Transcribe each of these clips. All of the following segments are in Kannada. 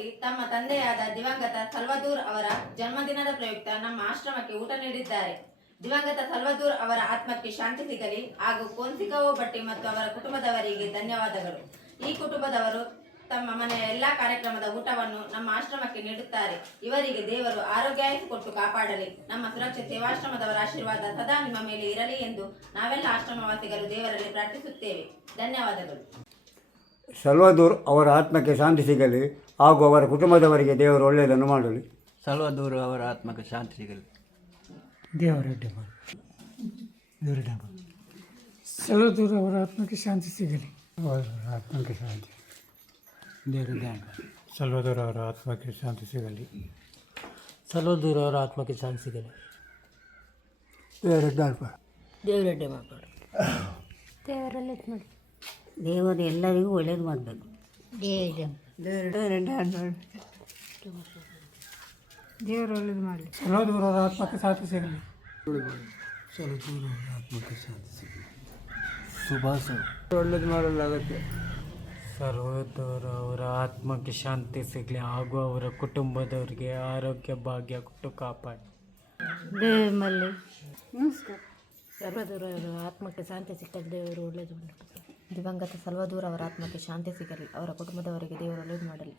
ಭಟ್ಟಿ ತಮ್ಮ ತಂದೆಯಾದ ದಿವಂಗತ ಸಲ್ವದೂರ್ ಅವರ ಜನ್ಮದಿನದ ಪ್ರಯುಕ್ತ ನಮ್ಮ ಆಶ್ರಮಕ್ಕೆ ಊಟ ನೀಡಿದ್ದಾರೆ. ದಿವಂಗತ ಸಲ್ವದೂರ್ ಅವರ ಆತ್ಮಕ್ಕೆ ಶಾಂತಿ ಸಿಗಲಿ ಹಾಗೂ ಕೋನ್ಸಿಕಾವೋ ಭಟ್ಟಿ ಮತ್ತು ಅವರ ಕುಟುಂಬದವರಿಗೆ ಧನ್ಯವಾದಗಳು. ಈ ಕುಟುಂಬದವರು ತಮ್ಮ ಮನೆಯ ಎಲ್ಲಾ ಕಾರ್ಯಕ್ರಮದ ಊಟವನ್ನು ನಮ್ಮ ಆಶ್ರಮಕ್ಕೆ ನೀಡುತ್ತಾರೆ. ಇವರಿಗೆ ದೇವರು ಆರೋಗ್ಯಾಯಸ್ಸು ಕೊಟ್ಟು ಕಾಪಾಡಲಿ. ನಮ್ಮ ಸುರಕ್ಷಿತ ಸೇವಾಶ್ರಮದವರ ಆಶೀರ್ವಾದ ಸದಾ ನಿಮ್ಮ ಮೇಲೆ ಇರಲಿ ಎಂದು ನಾವೆಲ್ಲ ಆಶ್ರಮವಾಸಿಗಳು ದೇವರಲ್ಲಿ ಪ್ರಾರ್ಥಿಸುತ್ತೇವೆ. ಧನ್ಯವಾದಗಳು. ಸಲ್ವದೂರ್ ಅವರ ಆತ್ಮಕ್ಕೆ ಶಾಂತಿ ಸಿಗಲಿ ಹಾಗೂ ಅವರ ಕುಟುಂಬದವರಿಗೆ ದೇವರು ಒಳ್ಳೆಯದನ್ನು ಮಾಡಲಿ. ಸಲ್ವದೂರ್ ಅವರ ಆತ್ಮಕ್ಕೆ ಶಾಂತಿ ಸಿಗಲಿ. ಸಲ್ವದೂರ್ ಅವರ ಆತ್ಮಕ್ಕೆ ಶಾಂತಿ ಸಿಗಲಿ. ಆತ್ಮಕ್ಕೆ ಶಾಂತಿ ಸಲ್ವದೂರ್ ಅವರ ಆತ್ಮಕ್ಕೆ ಶಾಂತಿ ಸಿಗಲಿ. ಸಲ್ವದೂರ್ ಅವರ ಆತ್ಮಕ್ಕೆ ಶಾಂತಿ ಸಿಗಲಿ. ದೇವರಡ್ಡೆ ಮಾತಾಡು. ದೇವರು ಎಲ್ಲರಿಗೂ ಒಳ್ಳೇದು ಮಾಡಬೇಕು. ದೇವರು ಒಳ್ಳೇದು ಮಾಡಲಿ. ಸಲ್ವದೂರ್ ಅವರ ಆತ್ಮಕ್ಕೆ ಶಾಂತಿ ಸಿಗಲಿ. ಸಲ್ವದೂರ್ ಅವರ ಆತ್ಮಕ್ಕೆ ಶಾಂತಿ ಸಿಗಲಿ. ಸುಭಾಷ ಒಳ್ಳೇದು ಮಾಡಲಾಗುತ್ತೆ. ಸಲ್ವದೂರ್ ಅವರ ಆತ್ಮಕ್ಕೆ ಶಾಂತಿ ಸಿಗಲಿ ಹಾಗೂ ಅವರ ಕುಟುಂಬದವರಿಗೆ ಆರೋಗ್ಯ ಭಾಗ್ಯ ಕೊಟ್ಟು ಕಾಪಾಡಿ. ಮಲ್ಲಿ ನಮಸ್ಕಾರ. ಸಲ್ವದೂರ್ ಅವರ ಆತ್ಮಕ್ಕೆ ಶಾಂತಿ ಸಿಕ್ಕಲಿ. ದೇವರು ಒಳ್ಳೇದು ಮಾಡಲಿ. ದಿವಂಗತ ಸಲ್ವದೂರ್ ಅವರ ಆತ್ಮಕ್ಕೆ ಶಾಂತಿ ಸಿಗಲಿ. ಅವರ ಕುಟುಂಬದವರಿಗೆ ದೇವರು ಒಳ್ಳೇದು ಮಾಡಲಿ.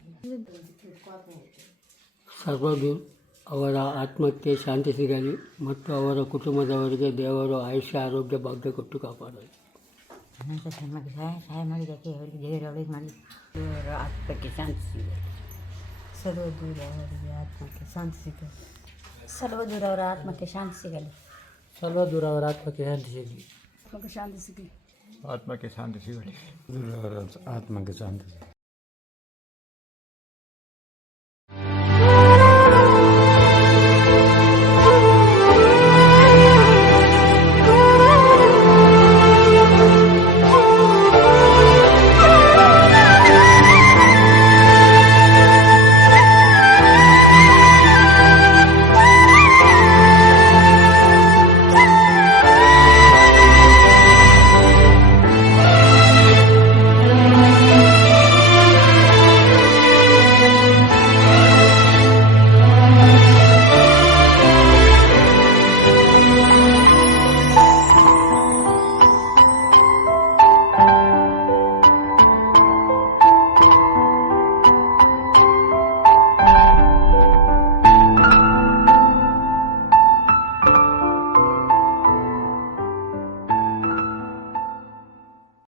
ಸಲ್ವದೂರ್ ಅವರ ಆತ್ಮಕ್ಕೆ ಶಾಂತಿ ಸಿಗಲಿ ಮತ್ತು ಅವರ ಕುಟುಂಬದವರಿಗೆ ದೇವರು ಆಯುಷ್ಯ ಆರೋಗ್ಯ ಭಾಗ್ಯ ಕೊಟ್ಟು ಕಾಪಾಡಲಿ. ಸಹಾಯ ಮಾಡಿದ್ದಕ್ಕೆ ಅವರಿಗೆ ದೇವರು ಒಳ್ಳೇದು ಮಾಡಲಿ. ದೇವರ ಆತ್ಮಕ್ಕೆ ಶಾಂತಿ ಸಿಗಲಿ. ಸಲ್ವದೂರ್ ಅವರಿಗೆ ಆತ್ಮಕ್ಕೆ ಶಾಂತಿ ಸಿಗಲಿ. ಸಲ್ವದೂರ್ ಅವರ ಆತ್ಮಕ್ಕೆ ಶಾಂತಿ ಸಿಗಲಿ. ಸಲ್ವದೂರ್ ಅವರ ಆತ್ಮಕ್ಕೆ ಶಾಂತಿ ಸಿಗಲಿ. ಶಾಂತಿ ಸಿಗಲಿ. ಆತ್ಮಕ್ಕೆ ಶಾಂತಿ ಸಿಗಲಿ. ಆತ್ಮಕ್ಕೆ ಶಾಂತಿ ಸಿಗಲಿ.